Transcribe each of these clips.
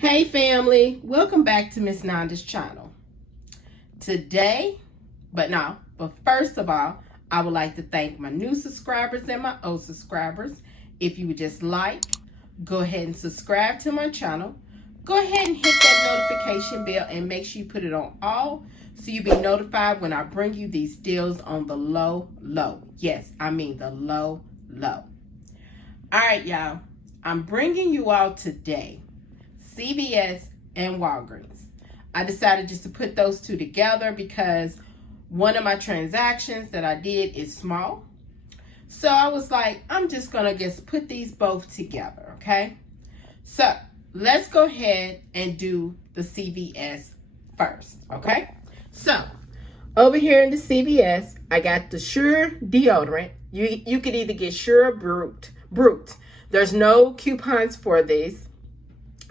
Hey family, welcome back to Miss Nanda's channel. Today, but first of all, I would like to thank my new subscribers and my old subscribers. If you would just go ahead and subscribe to my channel. Go ahead and hit that notification bell and make sure you put it on all so you'll be notified when I bring you these deals on the low. Yes, I mean the low. All right, y'all. I'm bringing you all today CVS and Walgreens. I decided just to put those two together because one of my transactions that I did is small. So I was like, I'm just going to put these both together, okay? So let's go ahead and do the CVS first, okay? So over here in the CVS, I got the Chere'er Deodorant. You could either get Chere'er Brute. There's no coupons for these.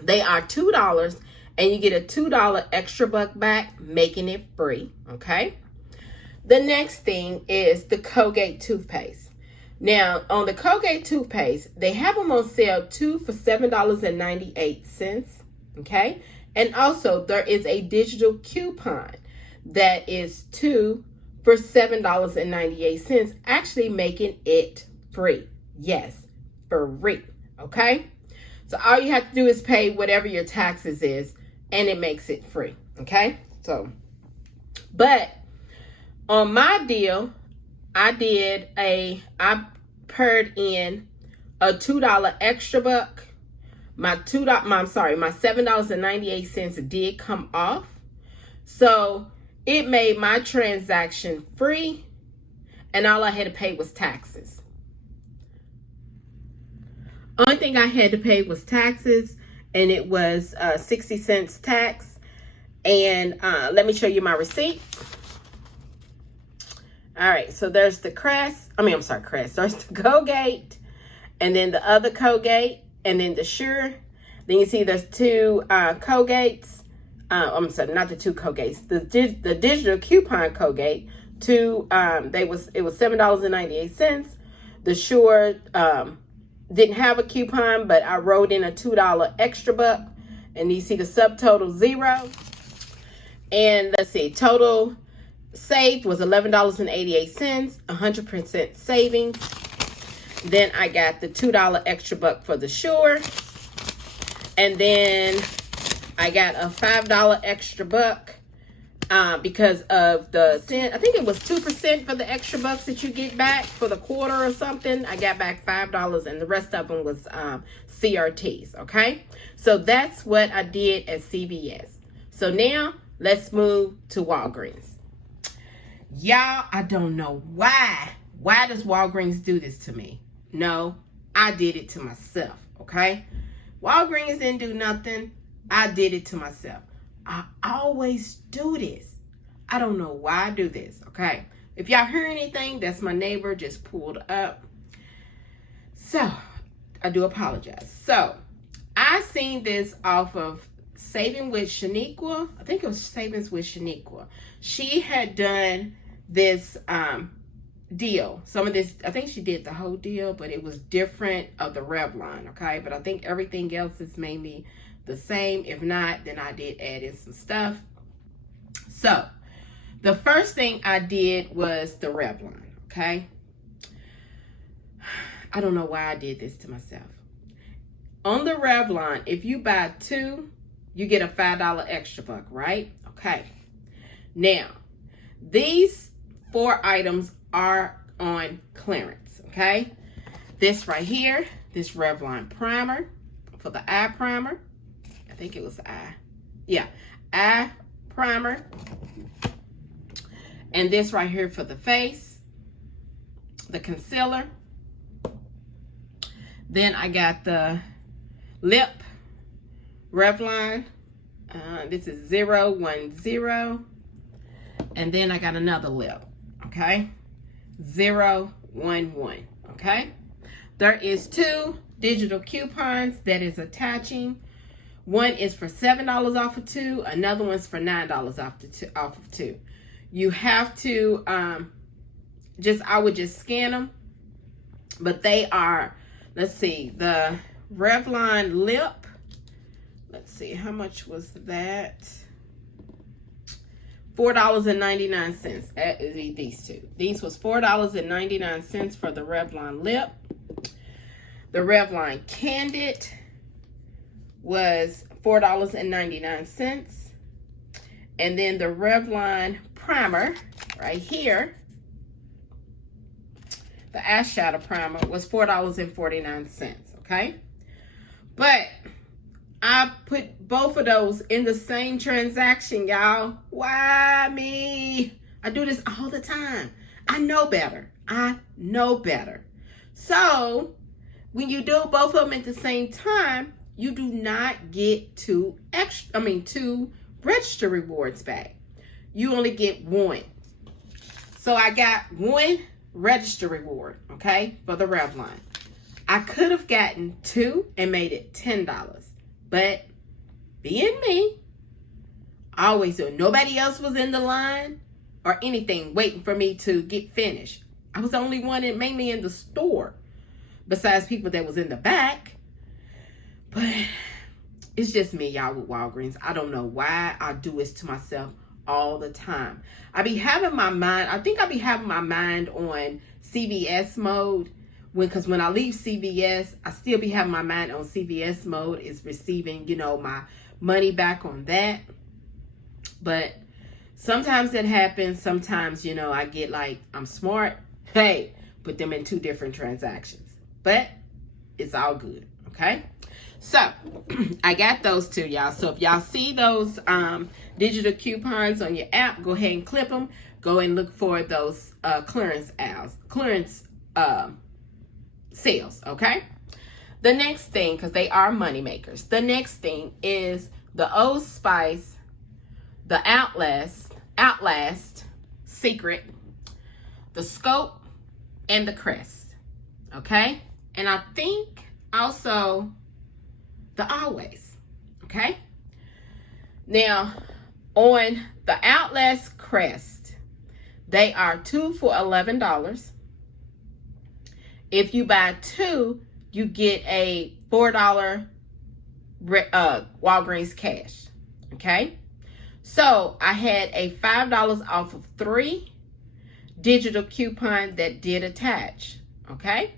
They are $2 and you get a $2 extra buck back, making it free, okay? The next thing is the Colgate Toothpaste. Now, on the Colgate Toothpaste, they have them on sale 2 for $7.98, okay? And also, there is a digital coupon that is 2 for $7.98, actually making it free. Yes, free, okay? So all you have to do is pay whatever your taxes is, and it makes it free, okay? So, but on my deal, I paired in a $2 extra buck. My $7.98 did come off. So it made my transaction free, and all I had to pay was taxes. Only thing I had to pay was taxes, and it was 60 cents tax. And let me show you my receipt. All right, so there's the Crest. There's the Colgate, and then the other Colgate, and then the Chere'er. Then you see there's two Colgates. Not the two Colgates. The digital coupon Colgate. It was $7.98. The Chere'er didn't have a coupon, but I wrote in a $2 extra buck, and you see the subtotal 0. And let's see, total saved was $11.88, 100% savings. Then I got the $2 extra buck for the Chere'er, and then I got a $5 extra buck because of the, I think it was 2% for the extra bucks that you get back for the quarter or something. I got back $5, and the rest of them was CRTs, okay? So that's what I did at CVS. So now let's move to Walgreens. Y'all, I don't know why. Why does Walgreens do this to me? No, I did it to myself, okay? Walgreens didn't do nothing. I did it to myself. I always do this. I don't know why I do this, okay? If y'all hear anything, that's my neighbor just pulled up. So, I do apologize. So, I seen this off of Saving with Shaniqua. I think it was Savings with Shaniqua. She had done this deal. Some of this, I think she did the whole deal, but it was different of the Revlon, okay? But I think everything else is mainly the same. If not, then I did add in some stuff. So the first thing I did was the Revlon, okay? I don't know why I did this to myself. On the Revlon, if you buy 2, you get a $5 extra buck, right? Okay. Now, these 4 items are on clearance, okay? This right here, this Revlon primer for the eye primer. I think it was eye. Yeah, eye primer. And this right here for the face, the concealer. Then I got the lip Revlon. This is 010. And then I got another lip, okay? 011, okay? There is 2 digital coupons that is attaching. One is for $7 off of 2. Another one's for $9 off of 2. You have to I would just scan them. But they are, let's see, the Revlon lip let's see, how much was that? $4.99. That is these two. These was $4.99 for the Revlon lip. The Revlon Candid was $4.99. And then the Revlon primer right here, the eyeshadow primer, was $4.49. Okay, but I put both of those in the same transaction, y'all. Why me? I do this all the time. I know better. I know better. So when you do both of them at the same time, you do not get two register rewards back. You only get one. So I got one register reward, okay, for the Revlon. I could have gotten two and made it $10. But being me, I always do. Nobody else was in the line or anything waiting for me to get finished. I was the only one mainly in the store besides people that was in the back. But it's just me, y'all, with Walgreens. I don't know why I do this to myself all the time. I be having my mind, I think I be having my mind on CVS mode. Because when I leave CVS, I still be having my mind on CVS mode. Is receiving, you know, my money back on that. But sometimes it happens. Sometimes, you know, I get like, I'm smart. Hey, put them in two different transactions. But it's all good, okay? So, I got those two, y'all. So, if y'all see those digital coupons on your app, go ahead and clip them. Go and look for those clearance sales, okay? The next thing, because they are money makers, the next thing is the Old Spice, the Outlast Secret, the Scope, and the Crest, okay? And I think also the Always, okay? Now, on the Outlast Crest, they are 2 for $11. If you buy two, you get a $4 Walgreens cash, okay? So I had a $5 off of 3 digital coupon that did attach, okay?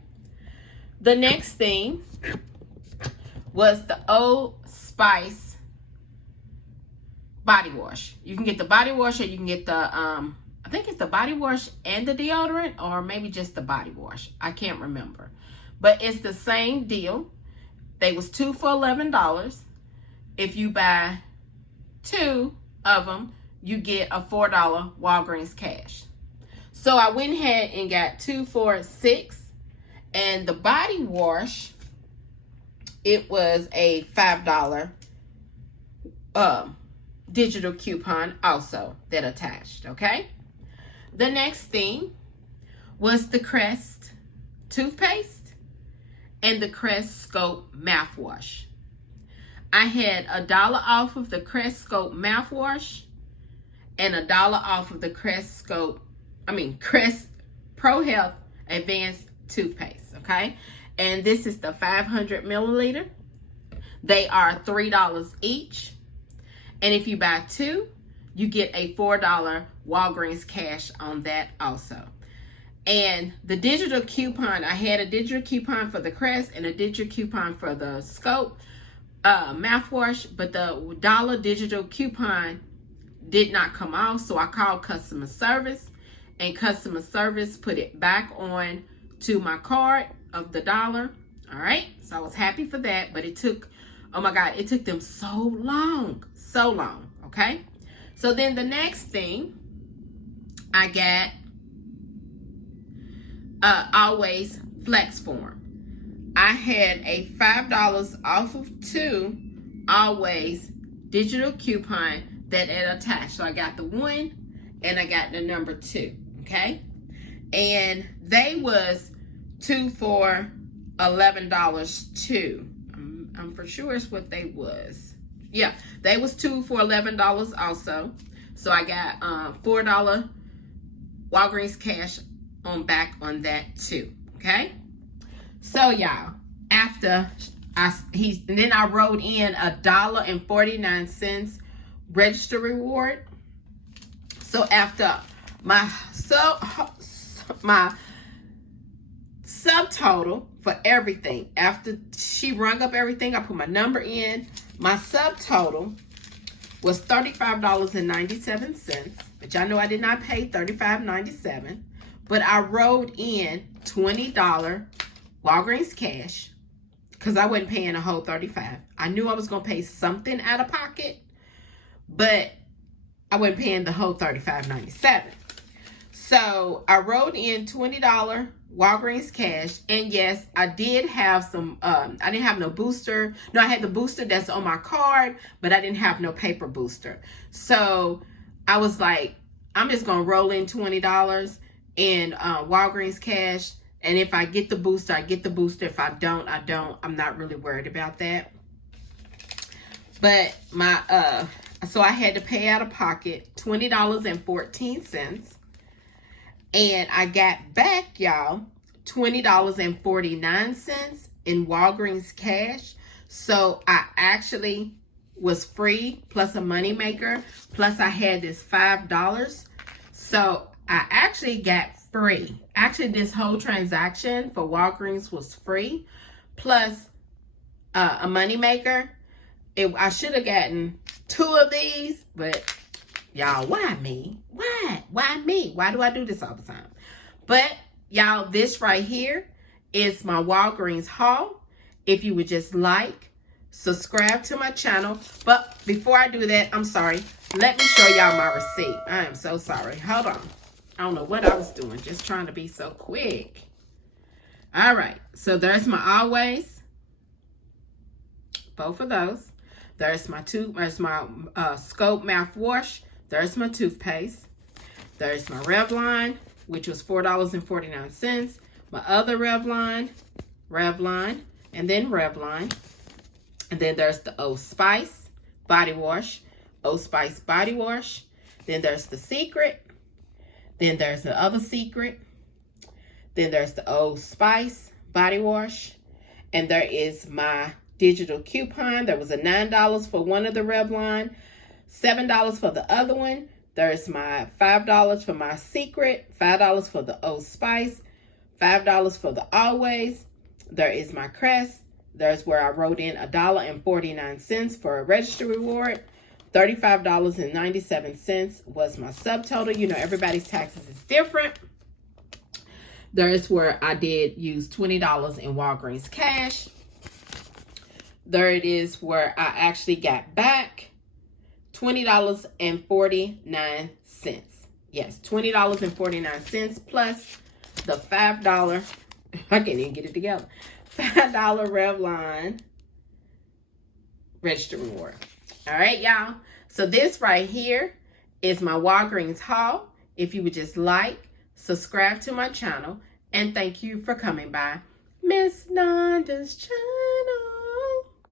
The next thing was the Old Spice body wash. You can get the body wash, or you can get the I think it's the body wash and the deodorant, or maybe just the body wash. I can't remember. But it's the same deal. They was 2 for $11. If you buy 2 of them, you get a $4 Walgreens cash. So I went ahead and got 2 for $6. And the body wash, it was a $5 digital coupon also that attached, okay? The next thing was the Crest Toothpaste and the Crest Scope mouthwash. I had $1 off of the Crest Scope mouthwash and $1 off of the Crest Pro Health Advanced Toothpaste, okay? And this is the 500 milliliter. They are $3 each. And if you buy 2, you get a $4 Walgreens cash on that also. And the digital coupon, I had a digital coupon for the Crest and a digital coupon for the Scope mouthwash, but the dollar digital coupon did not come off, so I called customer service, and customer service put it back on to my card of the $1. All right, so I was happy for that, but it took, oh my God, it took them so long, okay? So then the next thing, I got Always Flex Form. I had a $5 off of 2 Always digital coupon that it attached. So I got the 1 and I got the number 2, okay? And they was 2 for $11 too. I'm for sure it's what they was. Yeah, they was 2 for $11 also. So I got $4 Walgreens cash on back on that too. Okay. So y'all, after And then I wrote in $1.49 register reward. So after my subtotal for everything, after she rung up everything, I put my number in. My subtotal was $35.97, but y'all know I did not pay $35.97, but I wrote in $20 Walgreens cash because I wasn't paying a whole $35. I knew I was going to pay something out of pocket, but I wasn't paying the whole $35.97. So I wrote in $20 Walgreens cash, and yes, I did have some, I didn't have no booster. No, I had the booster that's on my card, but I didn't have no paper booster. So I was like, I'm just going to roll in $20 in Walgreens cash, and if I get the booster, I get the booster. If I don't, I don't. I'm not really worried about that. But so I had to pay out of pocket $20.14. And I got back, y'all, $20.49 in Walgreens cash. So I actually was free, plus a money maker, plus I had this $5. So I actually got free. Actually, this whole transaction for Walgreens was free, plus a money maker. I should have gotten 2 of these, but y'all, why me? Why me? Why do I do this all the time? But y'all, this right here is my Walgreens haul. If you would just like, subscribe to my channel. But before I do that, I'm sorry. Let me show y'all my receipt. I am so sorry. Hold on. I don't know what I was doing. Just trying to be so quick. All right. So there's my Always. Both of those. There's my Scope mouthwash. There's my toothpaste. There's my Revlon, which was $4.49. My other Revlon, and then Revlon. And then there's the Old Spice body wash, Old Spice body wash. Then there's the Secret. Then there's the other Secret. Then there's the Old Spice body wash. And there is my digital coupon. There was a $9 for one of the Revlon, $7 for the other one. There's my $5 for my Secret, $5 for the Old Spice, $5 for the Always. There is my Crest. There's where I wrote in $1.49 for a register reward. $35.97 was my subtotal. You know, everybody's taxes is different. There's where I did use $20 in Walgreens cash. There it is where I actually got back $20.49. Yes, $20.49 plus the $5. I can't even get it together. $5 Revlon register reward. All right, y'all. So this right here is my Walgreens haul. If you would just like, subscribe to my channel, and thank you for coming by Miss Nanda's channel.